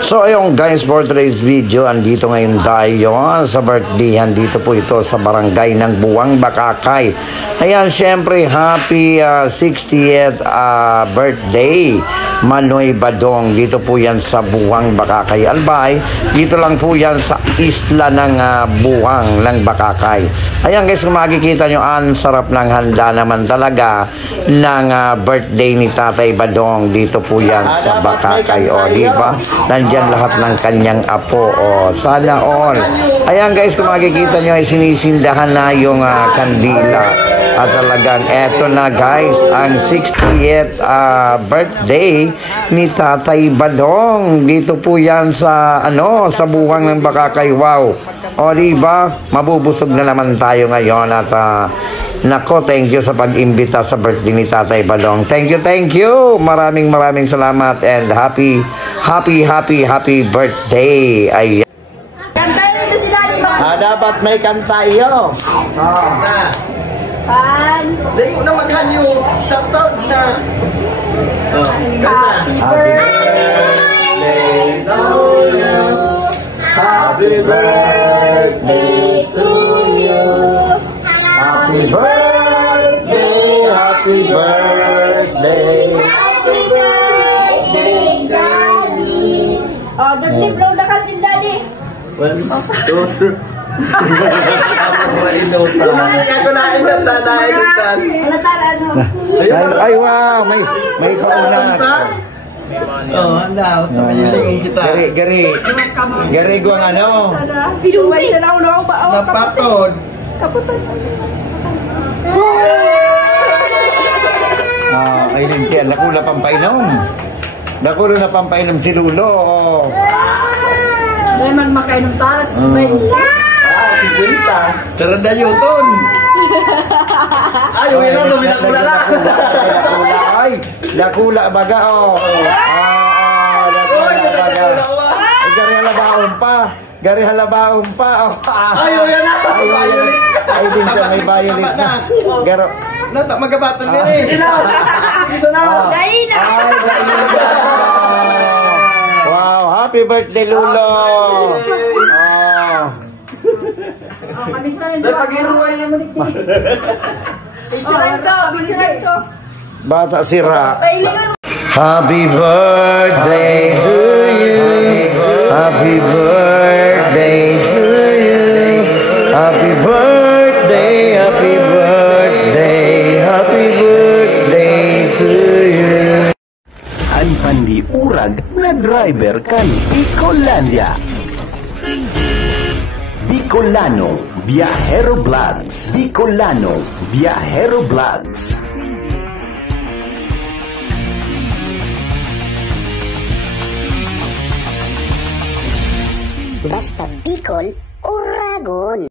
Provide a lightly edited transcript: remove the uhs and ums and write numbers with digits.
So ayun guys, for today's video, andito ngayon tayo sa birthday. Dito po ito sa barangay ng Buwang, Bakakay. Ayan, syempre happy 60th birthday Manoy Badong. Dito po yan sa Buwang, Bakakay, Albay. Dito lang po yan sa isla ng Buwang ng Bakakay. Ayan guys, kung makikita nyo, ang sarap ng handa naman talaga ng birthday ni Tatay Badong. Dito po yan sa Bakakay. O, diba? Nandyan lahat ng kanyang apo. O, sana all. Ayan guys, kung makikita nyo, ay sinisindahan na yung kandila. At talagang eto na guys, ang 60th birthday ni Tatay Badong. Dito po yan sa, sa Buwang ng Bakakay. Wow. O, diba? Mabubusog na naman tayo ngayon at nako, thank you sa pag-imbita sa birthday ni Tatay Badong. Thank you. Maraming salamat and happy birthday. Ayan. Kantayin na sila ni mga... dapat may kanta iyo. Pan. Hindi ko na maghanyo. Tatod na. Happy birthday to you. Happy birthday to you. Happy birthday, happy birthday. Happy birthday, Daddy. Oh, birthday blow na kantin, Daddy. Ay, wow, may kauna. Oh, handa. Tamayalingin kita. Gari ko ang Pinuway sa naulo ba? Napatod. Kapatid. Ay, lintian. Nakula pang painom si Lulo. Naman makainom taras. Si Quinta. Charanda yuton. Ayaw yun lang. Nakula na. Ay, nakula baga, nakula baga. Gari halabaon pa. Ayaw yan na. Ay, din siya may violet na. Garo. Nata, magabatan din eh. Daina. Wow, happy birthday, Lulo. Pag-iruway naman. Picture ito. Bata sira. Happy birthday to you. Happy birthday to you. Happy birthday, happy birthday, happy birthday to you. Ang pandiurag na driver kan Bicolandia. Bicolano Viajero Vlogs. Bicolano Viajero Vlogs. Basta Bicol, Uragon.